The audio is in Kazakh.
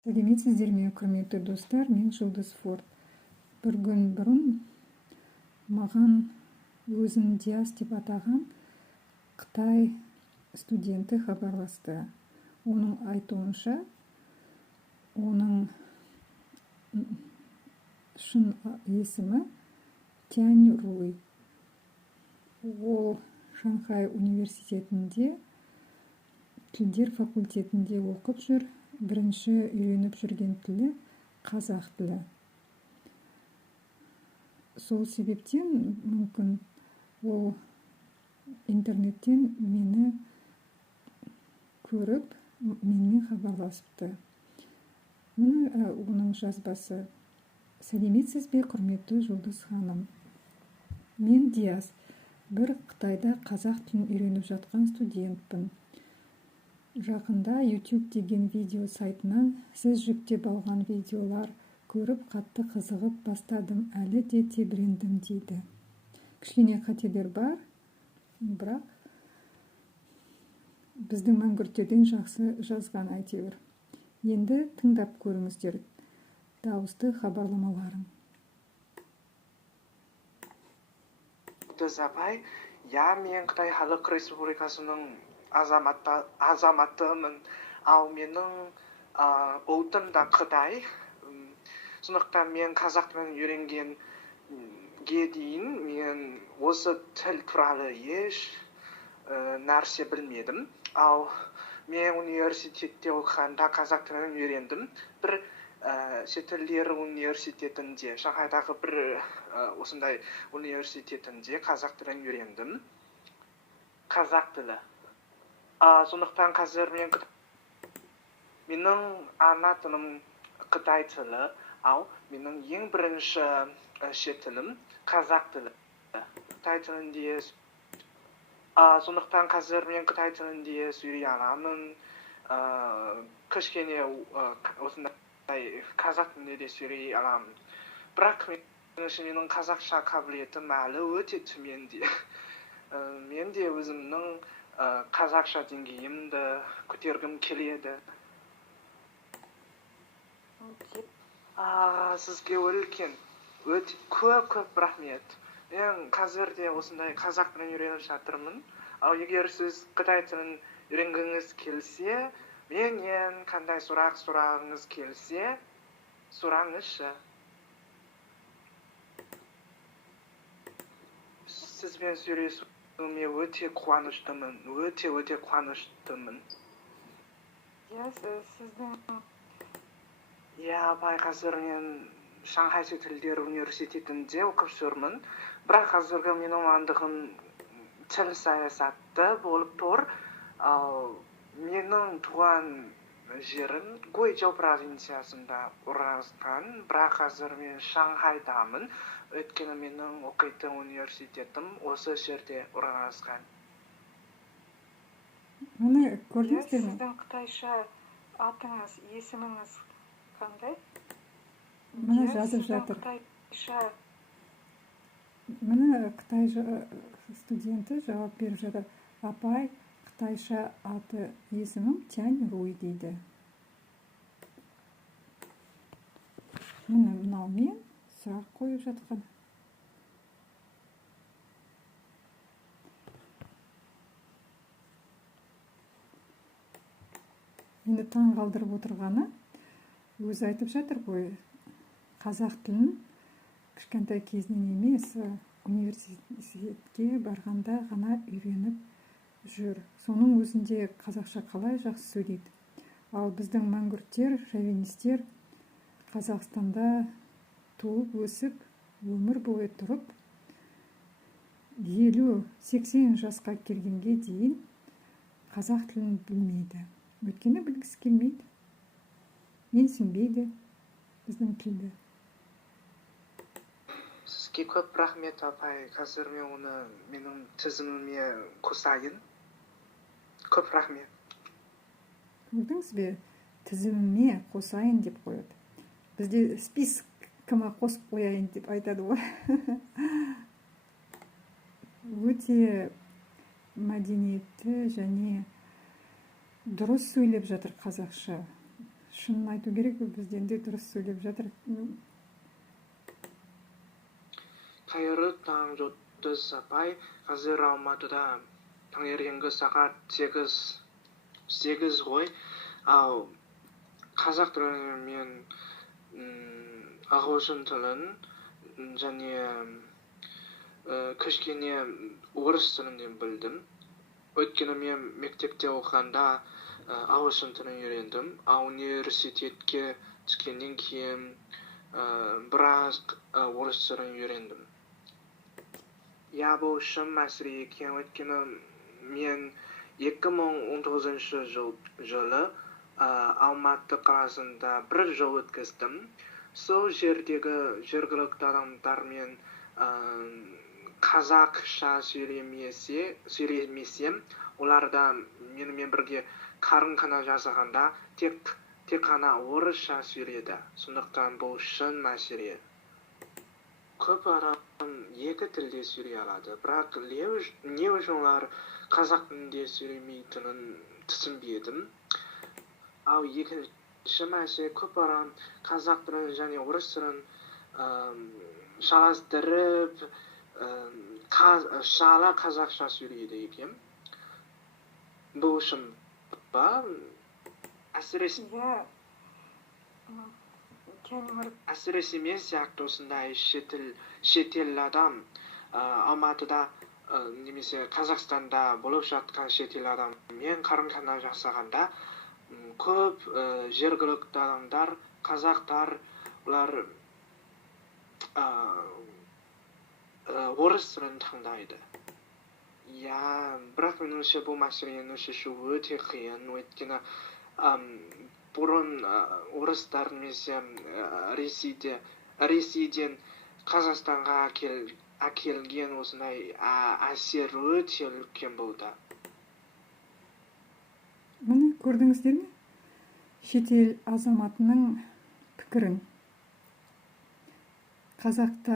Сәлеметсіздер ме, құрметті достар, мен Жұлдыз Форд. Бір күн бұрын маған өзін Диас деп атаған Қытай студенті хабарласты. Оның айтуынша, оның шын есімі Тянь Руй. Ол Шанхай университетінде тілдер факультетінде оқып жүр. Бірінші үйреніп жүрген тілі қазақ тілі. Сол себептен мүмкін ол интернеттен мені көріп, менімен хабарласыпты. Міне оның жазбасы. Сәлеметсіз бе, құрметті Жұлдыз ханым. Мен Диас, бір Қытайда қазақ тілін үйреніп жатқан студентпін. Жақында YouTube деген видео сайтынан сіз жүктеп алған видеолар көріп қатты қызығып бастадым, әлі де тебірендім дейді. Кішкене қателер бар, бірақ біздің мәңгүрттерден жақсы жазған әйтеуір. Енді тыңдап көріңіздер дауысты хабарламаларын. Апай, мен Қытай Халық Республикасының азаматымын, ал менің ұлтым да Қытай. Сондықтан мен қазақ тілін үйренгенге дейін мен осы тіл туралы еш нәрсе білмедім. Ал мен университетте оқығанда қазақ тілін үйрендім. Бір шетелдер университетінде, Шанхайдағы бір осындай университетінде қазақ тілін үйрендім. Қазақ тілі. Сондықтан қазір менің ана тілім Қытай тілі, ал менің ең бірінші шет тілім қазақ тілі. Қытай тілінде сондықтан қазір мен Қытай тілінде сөйлей аламын. Кішкене осындай қазақ тілінде де сөйлей аламын. Бірақ менің қазақша қабілетім әлі өте төменде. Мен де өзімнің қазақша деңгейімді көтергім келеді. Сізге үлкен, өте көп рахмет. Мен қазір де осындай қазақ тілін үйреніп жатырмын. Ал егер сіз Қытай тілін үйренгіңіз келсе, менен қандай сұрағыңыз келсе, сұраңызшы. Сізбен сөйлесуіме өте қуаныштымын. Сіздің... Апай, қазір мен Шанхай шетелдер университетінде оқып жүрмін. Бірақ қазіргі менің мамандығым тіл саясаты болып тұр. Ал менің туған жерім Гуйчжоу провинциясында орналасқан. Бірақ қазір мен Шанхайдамын. Өйткені менің оқитын университетім осы жерде орналасқан. Мұны көрдіңіздер ме? Сіздің қытайша атыңыз, есіміңіз қандай? Мұны жазып жатыр. Мұны Қытай студенті жауап беріп жатыр. Апай, қытайша аты есімім Тянь Руй дейді. Мынау мен сұрақ қойып жатқан. Енді таң қалдырып отырғаны, өзі айтып жатыр ғой, қазақ тілін кішкентай кезінен емес, университетке барғанда ғана үйреніп жүр. Соның өзінде қазақша қалай жақсы сөйлейді. Ал біздің мәңгүрттер, шовинистер Қазақстанда туып өсіп, өмір бойы тұрып, 50-80 жасқа келгенге дейін қазақ тілін білмейді. Өйткені білгісі келмейді. Менсінбейді біздің тілді. Сізге көп рахмет, апай. Қазір мен оны менің тізіміме қосайын. Көп рахмет. Көрдіңіз бе, тізіміме қосайын деп қояды. Бізде спискіме қосып қояйын деп айтады ғой. Өте мәдениетті және дұрыс сөйлеп жатыр қазақша. шынын айту керек, бізден де дұрыс сөйлеп жатыр. Қайыры таң жотты сапай, қазір Алматыда таңертеңгі сағат 8 ғой. Ал қазақ тілі мен ағылшын тілін және кішкене орыс тілін білдім. Өйткені мен мектепте оқығанда ағылшын тілін үйрендім. Ал университетке түскеннен кейін біраз орыс тілін үйрендім. Я, бұл шын мәселе екен. Өйткені мен 2019 жылы Алматы қаласында бір жыл өткіздім. Сол жердегі жергілікті адамдармен қазақша сөйлемесем, оларда менімен бірге қарым-қатынас жасағанда тек қана орысша сөйледі. Сондықтан бұл шын мәселе. Көп адам екі тілде сөйлей алады, бірақ не үшін олар қазақ тілінде сөйлемейтінін түсінбедім. Ал екінші мәселе, көп адам қазақ тілін және орыс тілін шаластырып, шала қазақша сөйлейді екен. Бұл үшін ба? Әсіресе мен сияқты осындай шетел адам Алматыда немесе Қазақстанда болып жатқан шетел адаммен қарым-қатынас жасағанда көп жергілікті адамдар, қазақтар, олар орыс тілін таңдайды. Бірақ меніңше бұл мәселені шешу өте қиын. Өйткені бұрын орыстар немесе Ресейден Қазақстанға әкелген осындай әсер өте үлкен болды. Мұны көрдіңіздер ме? Шетел азаматының пікірін. Қазақта